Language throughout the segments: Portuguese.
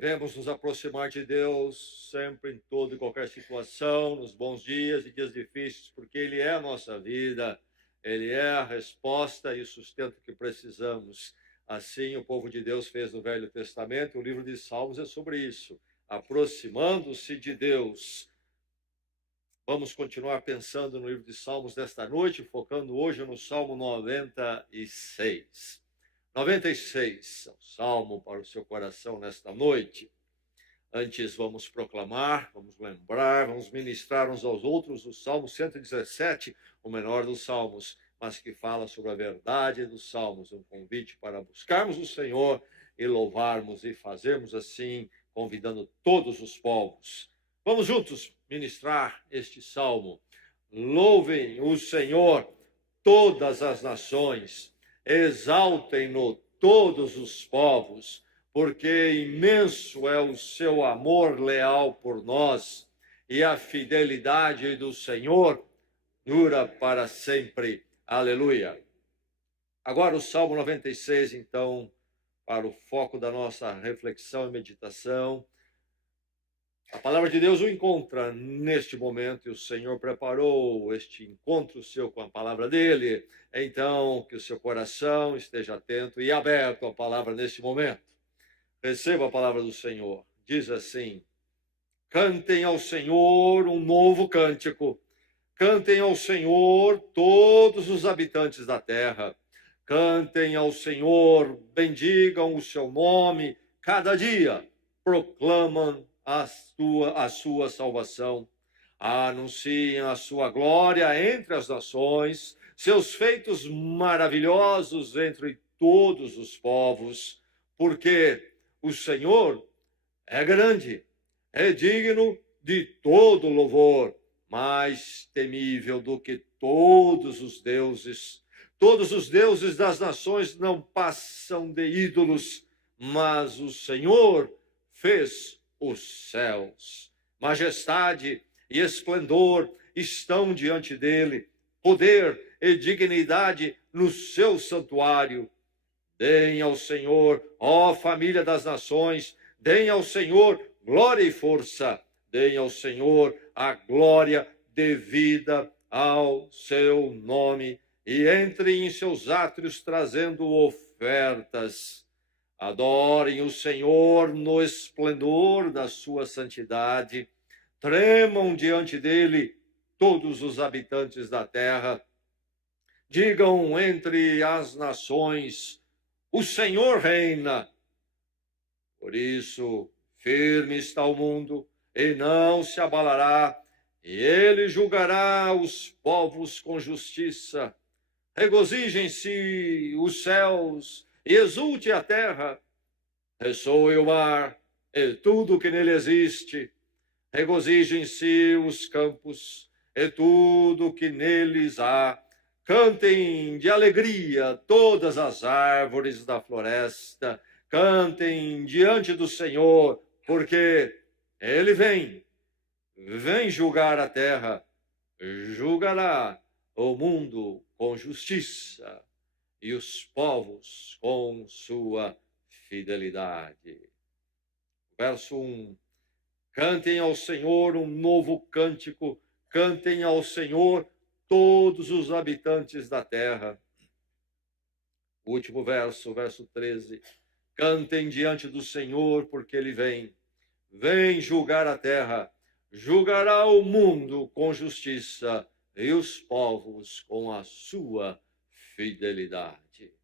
Devemos nos aproximar de Deus sempre, em toda e qualquer situação, nos bons dias e dias difíceis, porque Ele é a nossa vida, Ele é a resposta e o sustento que precisamos. Assim, o povo de Deus fez no Velho Testamento, o livro de Salmos é sobre isso, aproximando-se de Deus. Vamos continuar pensando no livro de Salmos desta noite, focando hoje no Salmo 96. 96 é um salmo para o seu coração nesta noite. Antes vamos proclamar, vamos lembrar, vamos ministrar uns aos outros o Salmo 117, o menor dos salmos, mas que fala sobre a verdade dos salmos, um convite para buscarmos o Senhor e louvarmos e fazermos assim, convidando todos os povos. Vamos juntos ministrar este salmo. Louvem o Senhor todas as nações, exaltem-no todos os povos, porque imenso é o seu amor leal por nós, e a fidelidade do Senhor dura para sempre. Aleluia. Agora o Salmo 96, então, para o foco da nossa reflexão e meditação. A palavra de Deus o encontra neste momento e o Senhor preparou este encontro seu com a palavra dele. Então, que o seu coração esteja atento e aberto à palavra neste momento. Receba a palavra do Senhor. Diz assim: cantem ao Senhor um novo cântico. Cantem ao Senhor todos os habitantes da terra. Cantem ao Senhor, bendigam o seu nome cada dia. Proclamam a sua salvação. Anunciem a sua glória entre as nações, seus feitos maravilhosos entre todos os povos, porque o Senhor é grande, é digno de todo louvor, mais temível do que todos os deuses. Todos os deuses das nações não passam de ídolos, mas o Senhor fez os céus. Majestade e esplendor estão diante dele, poder e dignidade no seu santuário. Deem ao Senhor, ó família das nações, deem ao Senhor glória e força, deem ao Senhor a glória devida ao seu nome, e entrem em seus átrios trazendo ofertas. Adorem o Senhor no esplendor da sua santidade. Tremam diante dele todos os habitantes da terra. Digam entre as nações: o Senhor reina. Por isso, firme está o mundo e não se abalará, e ele julgará os povos com justiça. Regozijem-se os céus e exulte a terra, ressoe o mar e tudo que nele existe. Regozijem-se os campos e tudo que neles há. Cantem de alegria todas as árvores da floresta. Cantem diante do Senhor, porque ele vem julgar a terra, julgará o mundo com justiça e os povos com sua fidelidade. Verso 1. Cantem ao Senhor um novo cântico, cantem ao Senhor todos os habitantes da terra. O último verso, verso 13. Cantem diante do Senhor, porque ele vem julgar a terra, julgará o mundo com justiça e os povos com a sua fidelidade.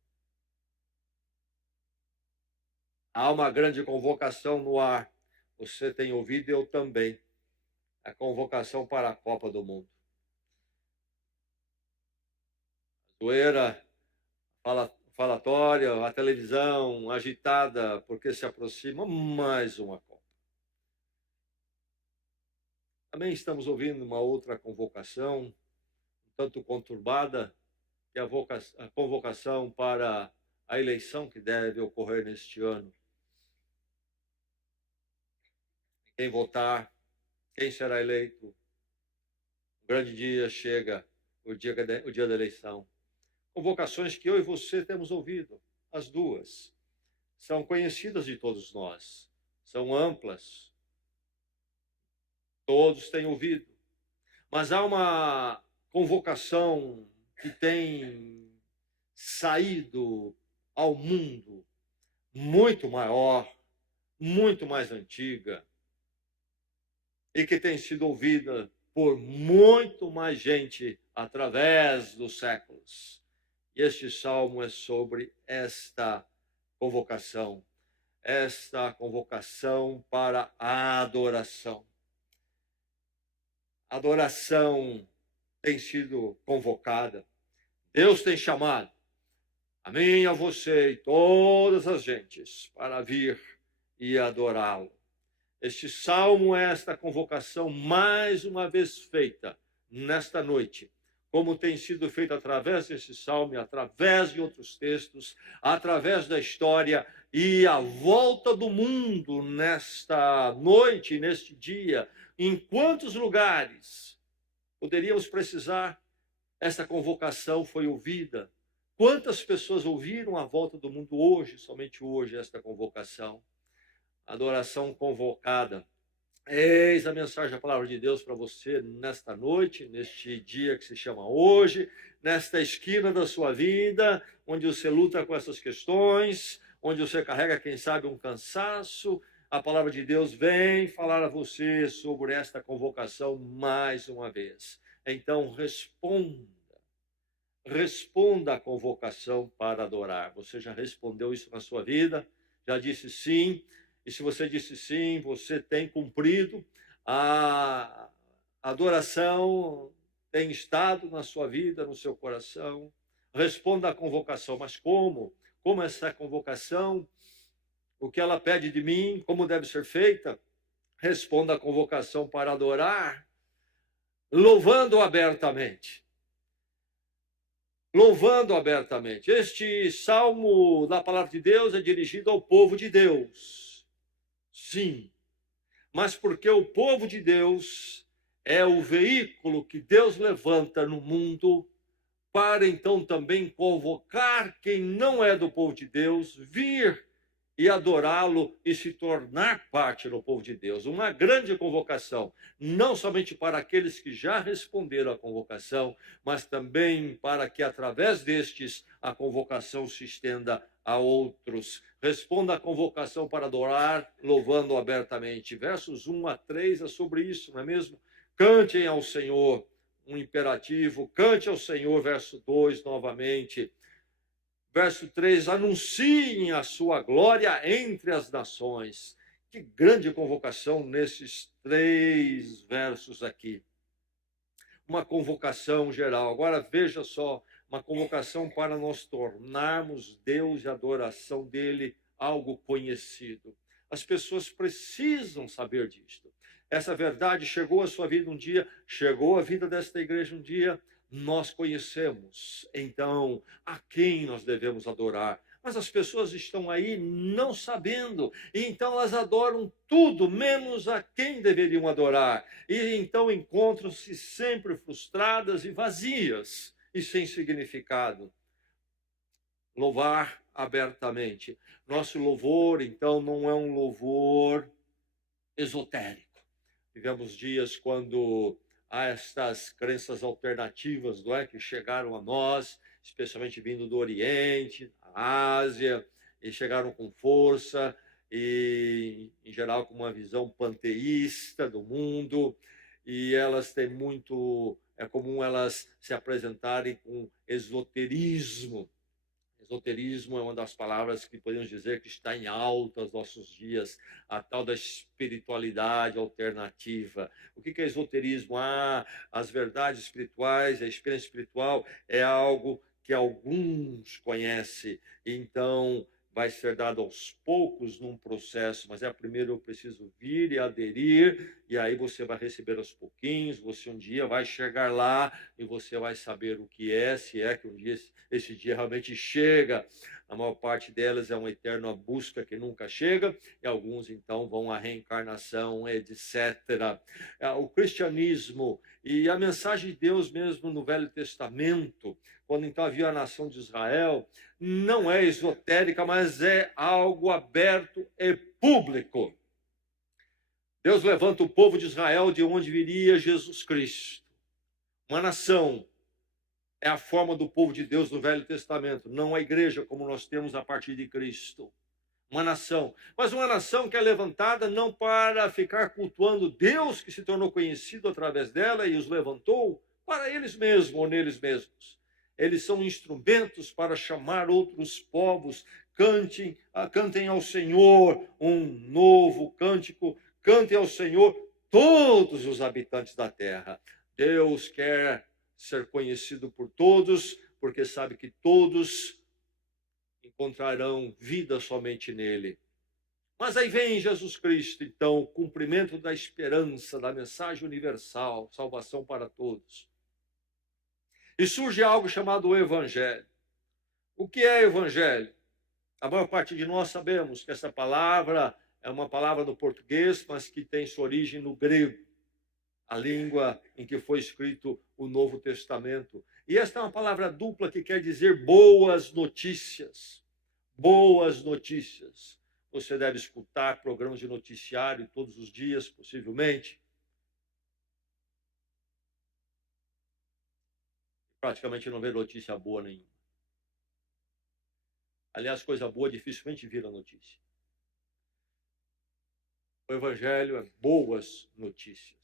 Há uma grande convocação no ar. Você tem ouvido, eu também. A convocação para a Copa do Mundo. A zoeira, falatória, a televisão agitada, porque se aproxima mais uma Copa. Também estamos ouvindo uma outra convocação, um tanto conturbada, que é a convocação para a eleição que deve ocorrer neste ano. Quem votar, quem será eleito. Um grande dia chega, o dia da eleição. Convocações que eu e você temos ouvido, as duas. São conhecidas de todos nós. são amplas, todos têm ouvido, mas há uma convocação que tem saído ao mundo muito maior, muito mais antiga, e que tem sido ouvida por muito mais gente através dos séculos. E este salmo é sobre esta convocação para a adoração. A adoração tem sido convocada. Deus tem chamado a mim, a você e todas as gentes para vir e adorá-lo. Este salmo é esta convocação mais uma vez feita nesta noite, como tem sido feito através desse salmo e através de outros textos, através da história e a volta do mundo nesta noite, neste dia. Em quantos lugares poderíamos precisar? Esta convocação foi ouvida. Quantas pessoas ouviram a volta do mundo hoje, somente hoje, esta convocação? Adoração convocada. Eis a mensagem da palavra de Deus para você nesta noite, neste dia que se chama hoje, nesta esquina da sua vida, onde você luta com essas questões, onde você carrega, quem sabe, um cansaço. A palavra de Deus vem falar a você sobre esta convocação mais uma vez. Então, responda à convocação para adorar. Você já respondeu isso na sua vida? Já disse sim? E se você disse sim, você tem cumprido. A adoração tem estado na sua vida, no seu coração. Responda à convocação. Mas como? Como essa convocação? O que ela pede de mim? Como deve ser feita? Responda à convocação para adorar, louvando abertamente. Louvando abertamente. Este salmo da palavra de Deus é dirigido ao povo de Deus. Sim, mas porque o povo de Deus é o veículo que Deus levanta no mundo para então também convocar quem não é do povo de Deus, vir e adorá-lo e se tornar parte do povo de Deus. Uma grande convocação, não somente para aqueles que já responderam à convocação, mas também para que através destes a convocação se estenda a outros. Responda à convocação para adorar, louvando abertamente. Versos 1 a 3 é sobre isso, não é mesmo? Cantem ao Senhor, um imperativo. Cante ao Senhor, verso 2 novamente. Verso 3, anunciem a sua glória entre as nações. Que grande convocação nesses 3 versos aqui. Uma convocação geral. Agora veja só, uma convocação para nós tornarmos Deus e a adoração dele algo conhecido. As pessoas precisam saber disto. Essa verdade chegou à sua vida um dia, chegou à vida desta igreja um dia. Nós conhecemos, então, a quem nós devemos adorar. Mas as pessoas estão aí não sabendo, e então elas adoram tudo, menos a quem deveriam adorar. E então encontram-se sempre frustradas e vazias, e sem significado. Louvar abertamente. Nosso louvor, então, não é um louvor esotérico. Tivemos dias quando há estas crenças alternativas, não é, que chegaram a nós, especialmente vindo do Oriente, da Ásia, e chegaram com força e, em geral, com uma visão panteísta do mundo, e elas têm muito, é comum elas se apresentarem com esoterismo. Esoterismo é uma das palavras que podemos dizer que está em alta nos nossos dias, a tal da espiritualidade alternativa. O que é esoterismo? As verdades espirituais, a experiência espiritual é algo que alguns conhecem, então vai ser dado aos poucos num processo, mas primeiro eu preciso vir e aderir, e aí você vai receber aos pouquinhos, você um dia vai chegar lá e você vai saber o que é, se é que um dia esse dia realmente chega. A maior parte delas é uma eterna busca que nunca chega, e alguns então vão à reencarnação, etc. O cristianismo e a mensagem de Deus mesmo no Velho Testamento, quando então havia a nação de Israel, não é esotérica, mas é algo aberto e público. Deus levanta o povo de Israel de onde viria Jesus Cristo. Uma nação é a forma do povo de Deus no Velho Testamento, não a igreja como nós temos a partir de Cristo. Uma nação, mas uma nação que é levantada não para ficar cultuando Deus que se tornou conhecido através dela e os levantou para eles mesmos ou neles mesmos. Eles são instrumentos para chamar outros povos, cantem ao Senhor um novo cântico, cantem ao Senhor todos os habitantes da terra. Deus quer ser conhecido por todos, porque sabe que todos encontrarão vida somente nele. Mas aí vem Jesus Cristo, então, o cumprimento da esperança, da mensagem universal, salvação para todos. E surge algo chamado o Evangelho. O que é Evangelho? A maior parte de nós sabemos que essa palavra é uma palavra do português, mas que tem sua origem no grego, a língua em que foi escrito o Novo Testamento. E esta é uma palavra dupla que quer dizer boas notícias. Boas notícias. Você deve escutar programas de noticiário todos os dias, possivelmente. Praticamente não vê notícia boa nenhuma. Aliás, coisa boa dificilmente vira notícia. O Evangelho é boas notícias.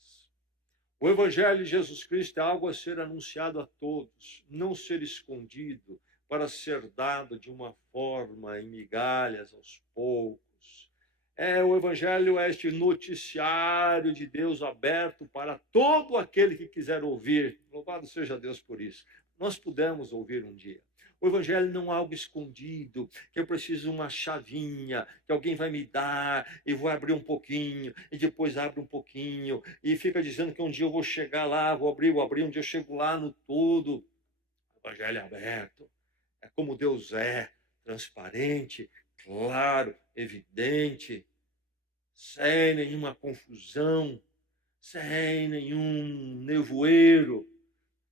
O Evangelho de Jesus Cristo é algo a ser anunciado a todos, não ser escondido, para ser dado de uma forma em migalhas aos poucos. O Evangelho é este noticiário de Deus aberto para todo aquele que quiser ouvir. Louvado seja Deus por isso. Nós pudemos ouvir um dia. O Evangelho não é algo escondido, que eu preciso de uma chavinha, que alguém vai me dar, e vou abrir um pouquinho, e depois abre um pouquinho, e fica dizendo que um dia eu vou chegar lá, vou abrir, um dia eu chego lá no todo. O Evangelho é aberto. É como Deus é, transparente, claro, evidente, sem nenhuma confusão, sem nenhum nevoeiro.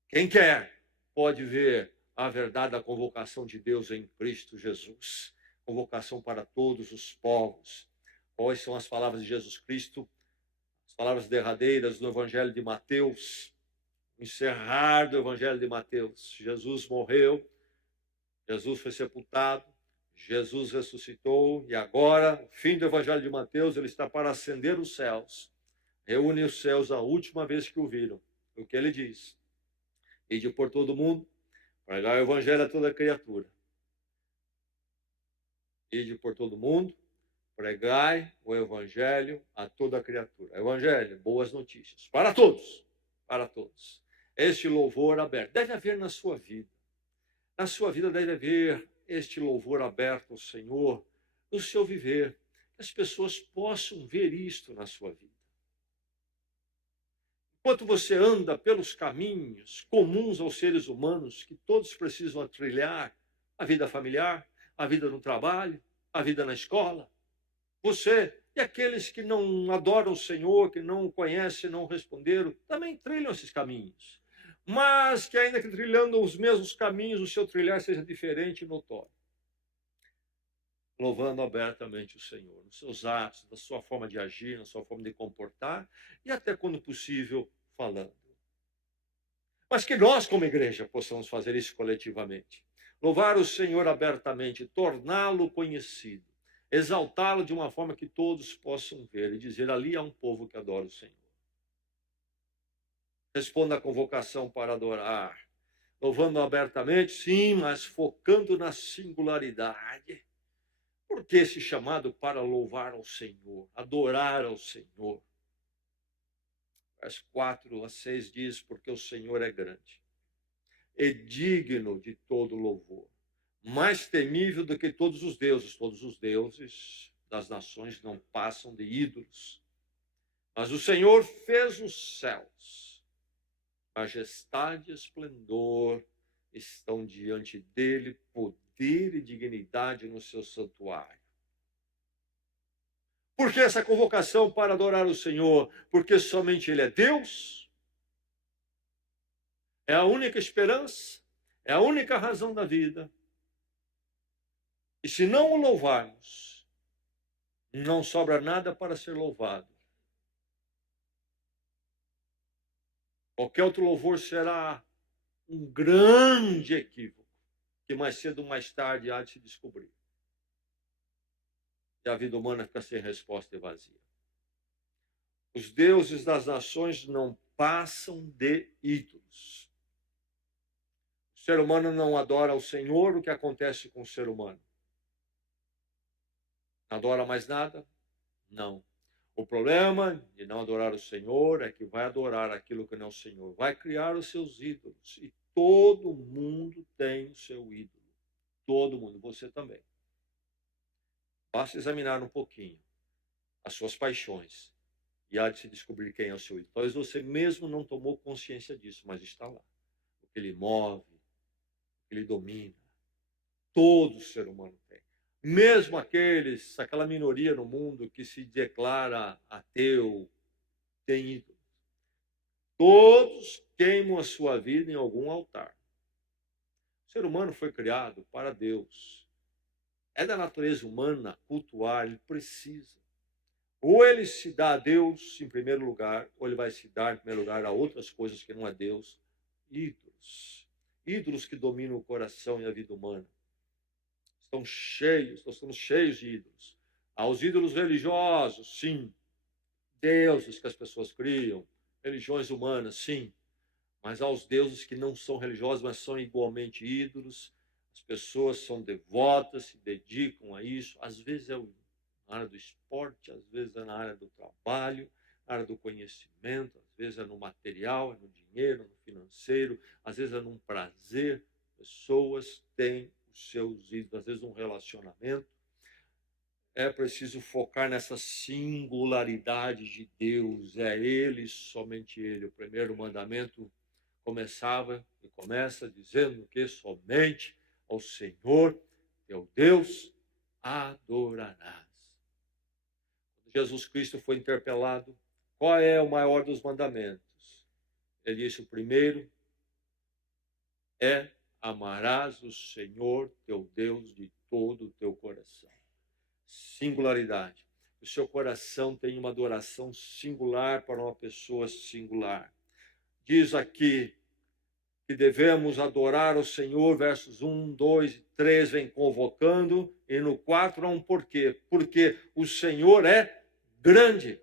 Quem quer pode ver a verdade da convocação de Deus em Cristo Jesus. Convocação para todos os povos. Quais são as palavras de Jesus Cristo? As palavras derradeiras do Evangelho de Mateus. Encerrar do Evangelho de Mateus. Jesus morreu. Jesus foi sepultado, Jesus ressuscitou e agora, fim do Evangelho de Mateus, ele está para ascender os céus. Reúne os céus a última vez que o viram. O que ele diz? Ide por todo mundo, pregar o Evangelho a toda criatura. Ide por todo mundo, pregai o Evangelho a toda criatura. Evangelho, boas notícias. Para todos. Para todos. Este louvor aberto deve haver na sua vida. Na sua vida deve haver este louvor aberto ao Senhor, no seu viver, que as pessoas possam ver isto na sua vida. Enquanto você anda pelos caminhos comuns aos seres humanos, que todos precisam trilhar, a vida familiar, a vida no trabalho, a vida na escola, você e aqueles que não adoram o Senhor, que não o conhecem, não responderam, também trilham esses caminhos. Mas que ainda que trilhando os mesmos caminhos, o seu trilhar seja diferente e notório. Louvando abertamente o Senhor, nos seus atos, na sua forma de agir, na sua forma de comportar, e até quando possível, falando. Mas que nós, como igreja, possamos fazer isso coletivamente. Louvar o Senhor abertamente, torná-lo conhecido, exaltá-lo de uma forma que todos possam ver e dizer, ali há um povo que adora o Senhor. Responda à convocação para adorar. Louvando abertamente, sim, mas focando na singularidade. Por que esse chamado para louvar ao Senhor, adorar ao Senhor? Versos 4 a 6 diz, porque o Senhor é grande e digno de todo louvor, mais temível do que todos os deuses das nações não passam de ídolos. Mas o Senhor fez os céus. Majestade e esplendor estão diante dele, poder e dignidade no seu santuário. Por que essa convocação para adorar o Senhor? Porque somente ele é Deus, é a única esperança, é a única razão da vida. E se não o louvarmos, não sobra nada para ser louvado. Qualquer outro louvor será um grande equívoco, que mais cedo ou mais tarde há de se descobrir. E a vida humana fica sem resposta e vazia. Os deuses das nações não passam de ídolos. O ser humano não adora ao Senhor, o que acontece com o ser humano? Não adora mais nada? Não. O problema de não adorar o Senhor é que vai adorar aquilo que não é o Senhor. Vai criar os seus ídolos. E todo mundo tem o seu ídolo. Todo mundo, você também. Basta examinar um pouquinho as suas paixões e há de se descobrir quem é o seu ídolo. Talvez você mesmo não tomou consciência disso, mas está lá. O que ele move, o que ele domina. Todo ser humano tem. Mesmo aquela minoria no mundo que se declara ateu, tem ídolos. Todos queimam a sua vida em algum altar. O ser humano foi criado para Deus. É da natureza humana cultuar, ele precisa. Ou ele se dá a Deus em primeiro lugar, ou ele vai se dar em primeiro lugar a outras coisas que não é Deus. Ídolos. Ídolos que dominam o coração e a vida humana. Estão cheios, nós estamos cheios de ídolos. Há os ídolos religiosos, sim. Deuses que as pessoas criam. Religiões humanas, sim. Mas há os deuses que não são religiosos, mas são igualmente ídolos. As pessoas são devotas, se dedicam a isso. Às vezes é na área do esporte, às vezes é na área do trabalho, na área do conhecimento, às vezes é no material, é no dinheiro, no financeiro, às vezes é num prazer. Pessoas têm os seus ídolos, às vezes um relacionamento. É preciso focar nessa singularidade de Deus. É Ele, somente Ele. O primeiro mandamento começava e começa dizendo que somente ao Senhor, teu Deus, adorarás. Quando Jesus Cristo foi interpelado, qual é o maior dos mandamentos? Ele disse: o primeiro é: amarás o Senhor, teu Deus, de todo o teu coração. Singularidade. O seu coração tem uma adoração singular para uma pessoa singular. Diz aqui que devemos adorar o Senhor, versos 1, 2 e 3 vem convocando, e no 4 há um porquê. Porque o Senhor é grande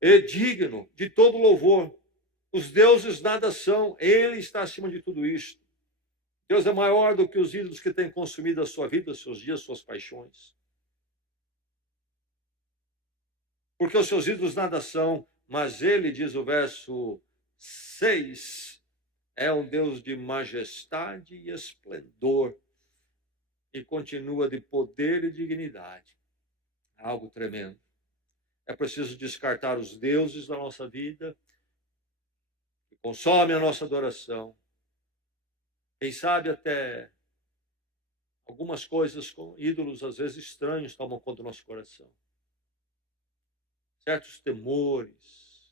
e digno de todo louvor. Os deuses nada são, Ele está acima de tudo isto. Deus é maior do que os ídolos que têm consumido a sua vida, seus dias, suas paixões. Porque os seus ídolos nada são, mas Ele, diz o verso 6, é um Deus de majestade e esplendor, e continua de poder e dignidade. Algo tremendo. É preciso descartar os deuses da nossa vida, que consomem a nossa adoração. Quem sabe até algumas coisas com ídolos, às vezes estranhos, tomam conta do nosso coração. Certos temores,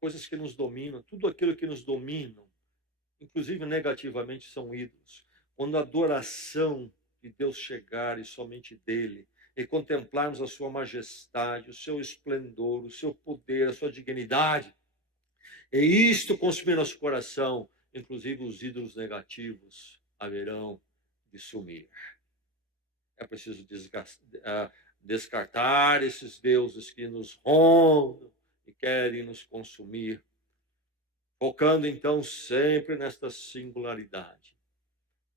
coisas que nos dominam, tudo aquilo que nos domina, inclusive negativamente, são ídolos. Quando a adoração de Deus chegar e somente dele, e contemplarmos a sua majestade, o seu esplendor, o seu poder, a sua dignidade, e isto consumir nosso coração, inclusive os ídolos negativos haverão de sumir. É preciso descartar esses deuses que nos rondam e querem nos consumir, focando então sempre nesta singularidade.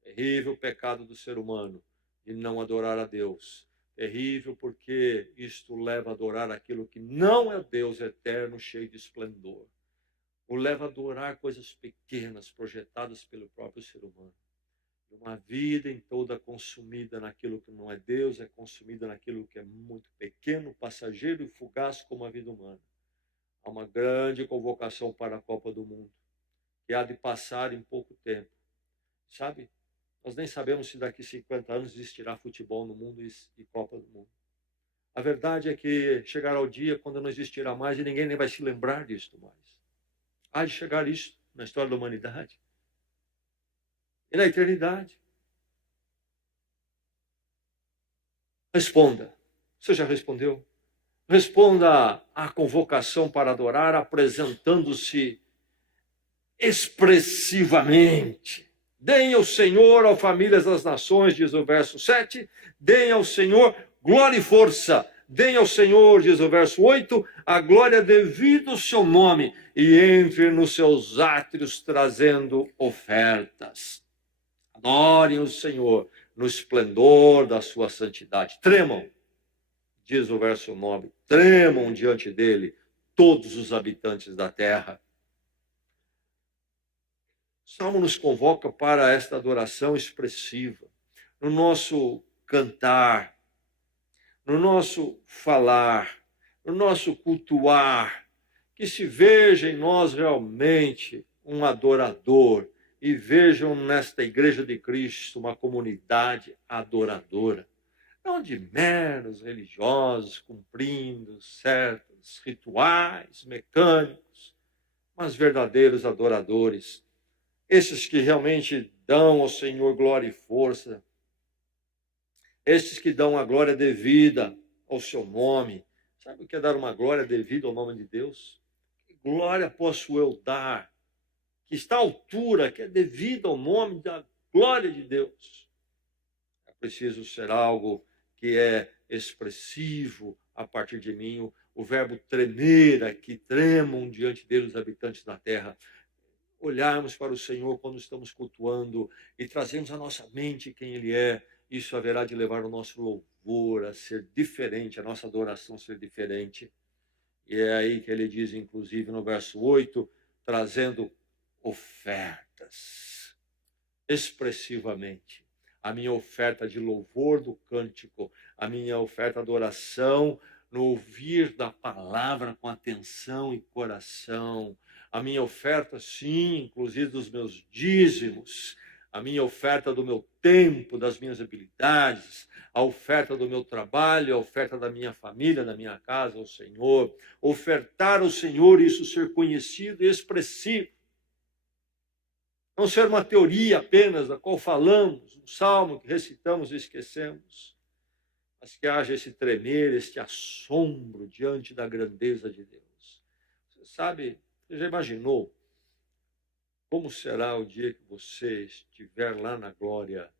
Terrível pecado do ser humano de não adorar a Deus. Terrível porque isto leva a adorar aquilo que não é Deus eterno, cheio de esplendor. O leva a adorar coisas pequenas projetadas pelo próprio ser humano. Uma vida em toda consumida naquilo que não é Deus, é consumida naquilo que é muito pequeno, passageiro e fugaz como a vida humana. Há uma grande convocação para a Copa do Mundo, que há de passar em pouco tempo. Sabe? Nós nem sabemos se daqui a 50 anos existirá futebol no mundo e Copa do Mundo. A verdade é que chegará o dia quando não existirá mais e ninguém nem vai se lembrar disso mais. Há de chegar isso na história da humanidade e na eternidade. Responda. Você já respondeu? Responda à convocação para adorar, apresentando-se expressivamente. Deem ao Senhor, ó famílias das nações, diz o verso 7, deem ao Senhor glória e força. Deem ao Senhor, diz o verso 8, a glória devida ao seu nome, e entre nos seus átrios trazendo ofertas. Adorem o Senhor no esplendor da sua santidade. Tremam, diz o verso 9, tremam diante dele todos os habitantes da terra. O Salmo nos convoca para esta adoração expressiva, no nosso cantar, no nosso falar, no nosso cultuar, que se veja em nós realmente um adorador e vejam nesta Igreja de Cristo uma comunidade adoradora, não de meros religiosos cumprindo certos rituais mecânicos, mas verdadeiros adoradores. Esses que realmente dão ao Senhor glória e força, estes que dão a glória devida ao seu nome. Sabe o que é dar uma glória devida ao nome de Deus? Que glória posso eu dar, que está à altura, que é devida ao nome da glória de Deus? É preciso ser algo que é expressivo a partir de mim, o verbo tremer, que tremam diante dele os habitantes da terra. Olharmos para o Senhor quando estamos cultuando e trazemos à nossa mente quem Ele é, isso haverá de levar o nosso louvor a ser diferente, a nossa adoração a ser diferente. E é aí que ele diz, inclusive no verso 8, trazendo ofertas, expressivamente. A minha oferta de louvor do cântico, a minha oferta de oração, no ouvir da palavra com atenção e coração, a minha oferta, sim, inclusive dos meus dízimos, a minha oferta do meu tempo, das minhas habilidades, a oferta do meu trabalho, a oferta da minha família, da minha casa ao Senhor. Ofertar ao Senhor, isso ser conhecido e expressivo. Não ser uma teoria apenas da qual falamos, um salmo que recitamos e esquecemos, mas que haja esse tremer, este assombro diante da grandeza de Deus. Você sabe, você já imaginou como será o dia que você estiver lá na glória,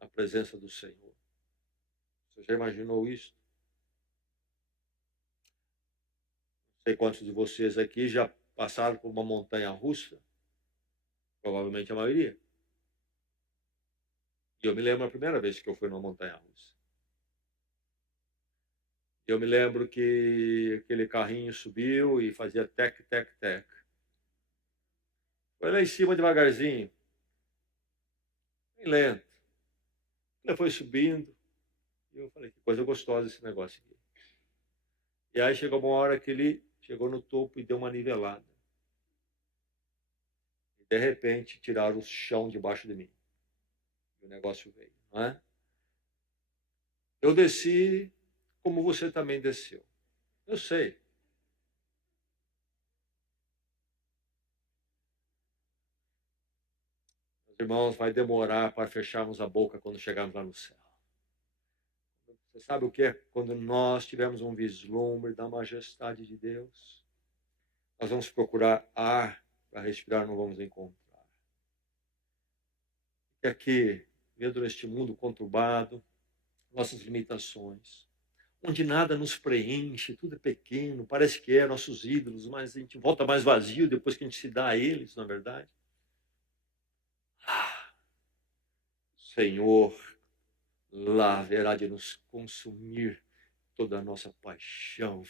na presença do Senhor? Você já imaginou isso? Não sei quantos de vocês aqui já passaram por uma montanha russa. Provavelmente a maioria. E eu me lembro a primeira vez que eu fui numa montanha russa. Eu me lembro que aquele carrinho subiu e fazia tec, tec, tec. Foi lá em cima devagarzinho, bem lento. Ele foi subindo. E eu falei, que coisa gostosa esse negócio aqui. E aí chegou uma hora que ele chegou no topo e deu uma nivelada. E de repente tiraram o chão debaixo de mim. E o negócio veio, não é? Eu desci como você também desceu. Eu sei. Irmãos, vai demorar para fecharmos a boca quando chegarmos lá no céu. Você sabe o que é? Quando nós tivermos um vislumbre da majestade de Deus, nós vamos procurar ar para respirar, não vamos encontrar. E aqui, vendo neste mundo conturbado, nossas limitações, onde nada nos preenche, tudo é pequeno, parece que é nossos ídolos, mas a gente volta mais vazio depois que a gente se dá a eles, na verdade. Senhor, lá haverá de nos consumir toda a nossa paixão,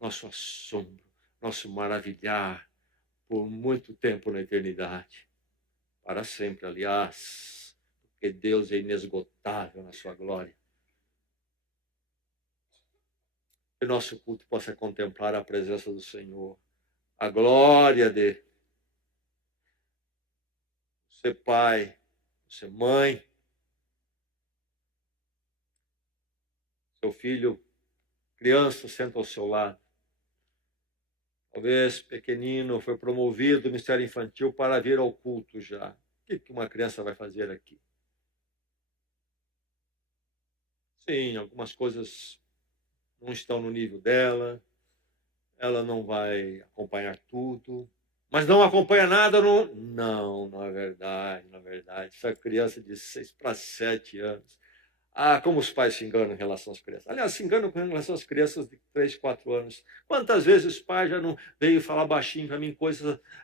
nosso assombro, nosso maravilhar por muito tempo na eternidade. Para sempre, aliás, porque Deus é inesgotável na sua glória. Que nosso culto possa contemplar a presença do Senhor, a glória de você, pai, você, mãe, seu filho, criança, senta ao seu lado. Talvez pequenino, foi promovido do ministério infantil para vir ao culto já. O que uma criança vai fazer aqui? Sim, algumas coisas não estão no nível dela, ela não vai acompanhar tudo, Mas não acompanha nada no... Não, não é verdade, não é verdade. Essa criança de 6 para 7 anos. Ah, como os pais se enganam em relação às crianças. Aliás, se enganam com relação às crianças de 3, 4 anos. Quantas vezes os pais já não veio falar baixinho para mim,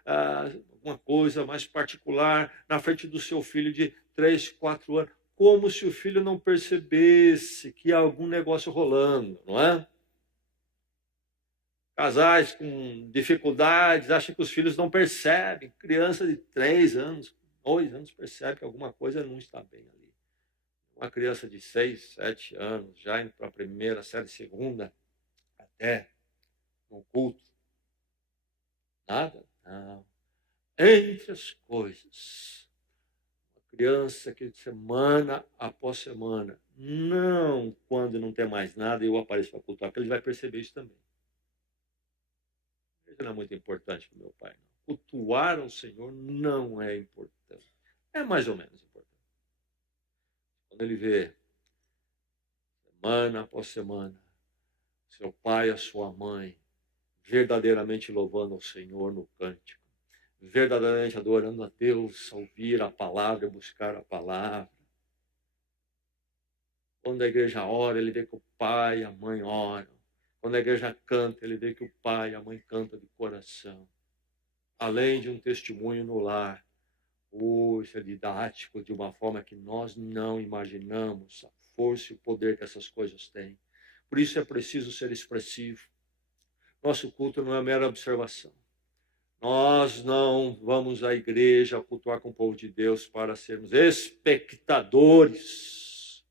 alguma coisa mais particular, na frente do seu filho de 3, 4 anos, como se o filho não percebesse que há algum negócio rolando, não é? Casais com dificuldades, acham que os filhos não percebem. Criança de 3 anos, 2 anos, percebe que alguma coisa não está bem ali. Uma criança de 6, 7 anos, já indo para a primeira série, segunda, até no culto. Nada? Não. Entre as coisas, uma criança que semana após semana, não quando não tem mais nada, eu apareço para cultuar, porque ele vai perceber isso também. Isso não é muito importante para o meu pai. Não. Cultuar ao Senhor não é importante. É mais ou menos importante. Quando ele vê, semana após semana, seu pai, a sua mãe, verdadeiramente louvando ao Senhor no cântico, verdadeiramente adorando a Deus, ouvir a palavra, buscar a palavra. Quando a igreja ora, ele vê que o pai e a mãe oram. Quando a igreja canta, ele vê que o pai e a mãe cantam de coração. Além de um testemunho no lar, isso é didático de uma forma que nós não imaginamos a força e o poder que essas coisas têm. Por isso é preciso ser expressivo. Nosso culto não é mera observação. Nós não vamos à igreja cultuar com o povo de Deus para sermos espectadores.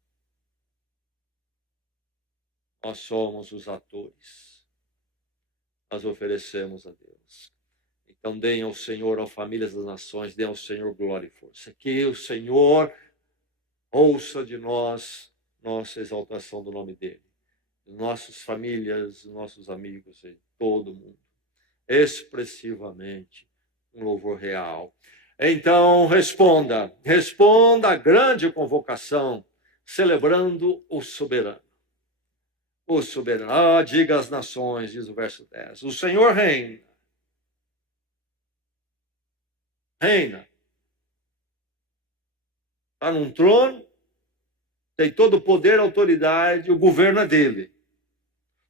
Nós somos os atores. Nós oferecemos a Deus. Então, deem ao Senhor, às famílias das nações, deem ao Senhor glória e força. Que o Senhor ouça de nós nossa exaltação do nome dEle. Nossas famílias, nossos amigos, todo mundo. Expressivamente, um louvor real. Então, responda a grande convocação, celebrando o soberano. O soberano, diga às nações, diz o verso 10, o Senhor reina. Reina. Está num trono, tem todo o poder, autoridade, o governo é dele.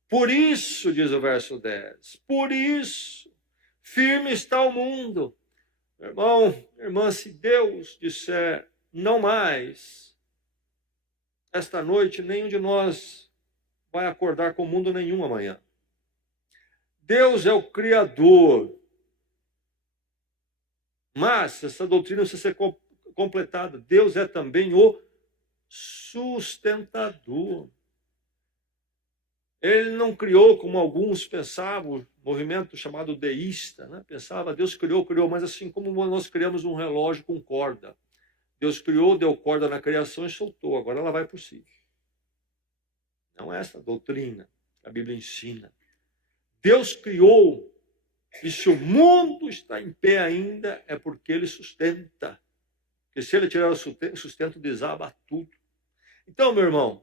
Por isso, diz o verso 10, por isso, firme está o mundo. Irmão, irmã, se Deus disser não mais, esta noite nenhum de nós vai acordar com mundo nenhum amanhã. Deus é o Criador. Mas essa doutrina precisa ser completada. Deus é também o sustentador. Ele não criou como alguns pensavam, o movimento chamado deísta, né? Pensava, Deus criou, mas assim como nós criamos um relógio com corda. Deus criou, deu corda na criação e soltou, agora ela vai por si. Não é essa doutrina que a Bíblia ensina. Deus criou, e se o mundo está em pé ainda, é porque ele sustenta. Porque se ele tirar o sustento, desaba tudo. Então, meu irmão,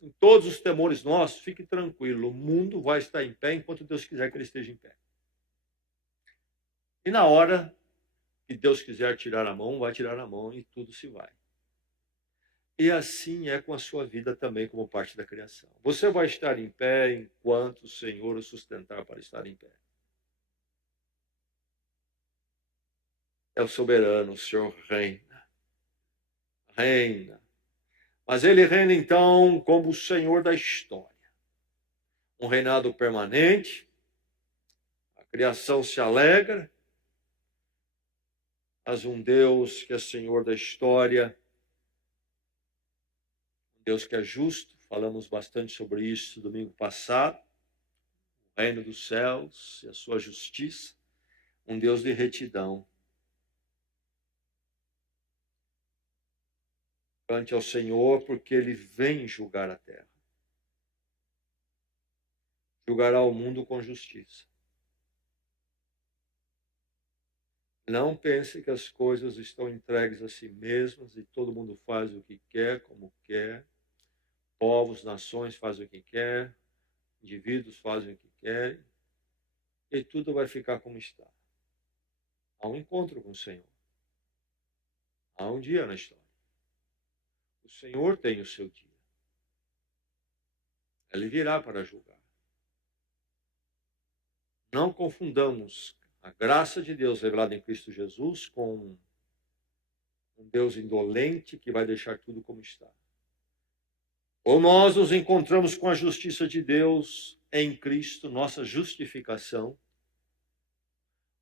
em todos os temores nossos, fique tranquilo, o mundo vai estar em pé enquanto Deus quiser que ele esteja em pé. E na hora que Deus quiser tirar a mão, vai tirar a mão e tudo se vai. E assim é com a sua vida também, como parte da criação. Você vai estar em pé enquanto o Senhor o sustentar para estar em pé. É o soberano, o Senhor reina. Reina. Mas ele reina, então, como o Senhor da história. Um reinado permanente, a criação se alegra, mas um Deus que é Senhor da história, um Deus que é justo, falamos bastante sobre isso domingo passado, o reino dos céus e a sua justiça, um Deus de retidão. Cante ao Senhor, porque ele vem julgar a terra. Julgará o mundo com justiça. Não pense que as coisas estão entregues a si mesmas e todo mundo faz o que quer, como quer. Povos, nações fazem o que quer, indivíduos fazem o que querem, e tudo vai ficar como está. Há um encontro com o Senhor. Há um dia na história. O Senhor tem o seu dia. Ele virá para julgar. Não confundamos a graça de Deus revelada em Cristo Jesus com um Deus indolente que vai deixar tudo como está. Ou nós nos encontramos com a justiça de Deus em Cristo, nossa justificação,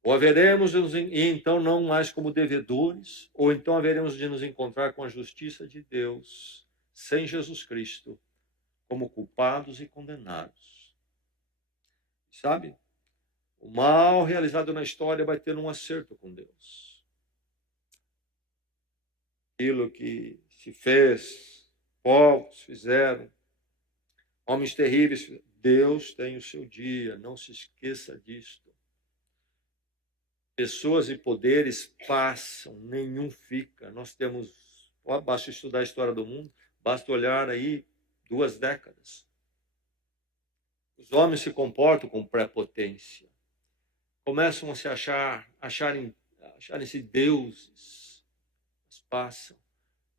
ou haveremos e então não mais como devedores, ou então haveremos de nos encontrar com a justiça de Deus sem Jesus Cristo, como culpados e condenados. Sabe? O mal realizado na história vai ter um acerto com Deus. Aquilo que se fez, povos fizeram, homens terríveis, Deus tem o seu dia, não se esqueça disto. Pessoas e poderes passam, nenhum fica. Nós temos, basta estudar a história do mundo, basta olhar aí 2 décadas. Os homens se comportam com prepotência. Começam a se acharem-se deuses. Mas passam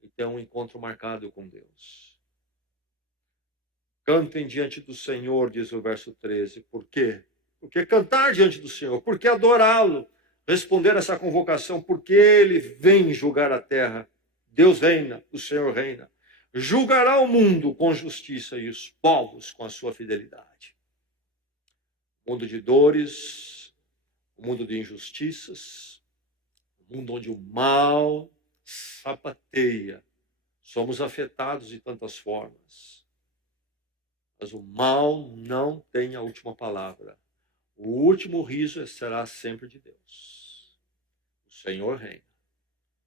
e têm um encontro marcado com Deus. Cantem diante do Senhor, diz o verso 13. Por quê? Porque cantar diante do Senhor, porque adorá-lo, responder essa convocação, porque ele vem julgar a terra. Deus reina, o Senhor reina. Julgará o mundo com justiça e os povos com a sua fidelidade. Mundo de dores, um mundo de injustiças, um mundo onde o mal sapateia. Somos afetados de tantas formas. Mas o mal não tem a última palavra. O último riso será sempre de Deus. O Senhor reina.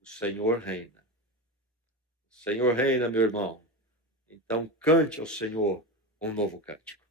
O Senhor reina. O Senhor reina, meu irmão. Então cante ao Senhor um novo cântico.